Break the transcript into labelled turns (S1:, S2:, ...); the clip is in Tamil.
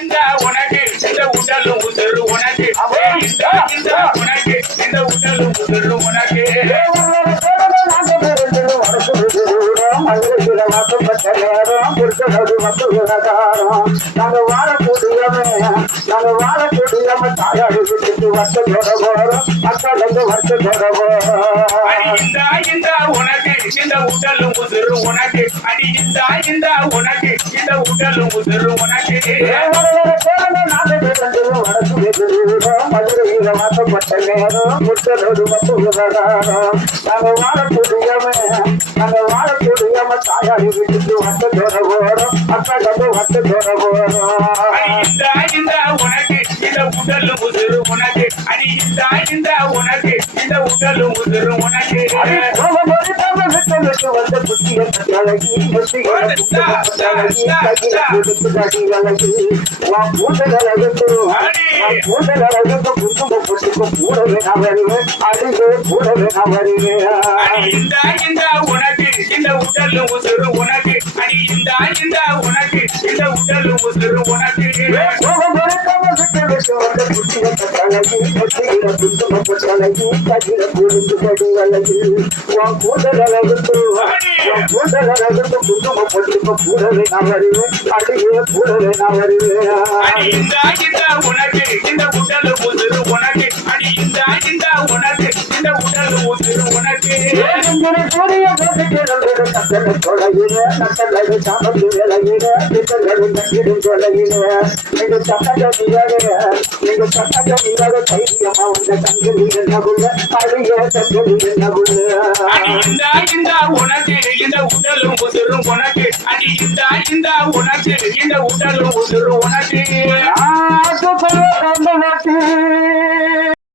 S1: இந்த உனக்கு இந்த உடலும் உதிரு உனக்கு. உனக்கு இந்த உடலும் உதிரு உனக்கு.
S2: நாங்க வாழக்கூடியவன் நாங்க வாழக்கூடியவன் தாயாடி விட்டுட்டு
S1: இந்த உனக்கு இந்த உடலும் உசுறு உனக்கு. அடி இந்த இந்த உனக்கு. இந்த உடலும் உசுறு உனக்கு. அடி இந்த இந்த உனக்கு. இந்த உடலும் உசுறு உனக்கு. அடி இந்த உனக்கு இந்த உடலும் உதிரு உனக்கு அடி இந்த இந்த உனக்கு இந்த உடலும் உதிரு உனக்கு அடி இந்த இந்த உனக்கு இந்த உடலும் உதிரு உனக்கு அடி இந்த இந்த உனக்கு இந்த உடலும் உதிரு உனக்கு. உனக்கு அடி இந்த உனக்கு இந்த உடலும் உசுறு உனக்கு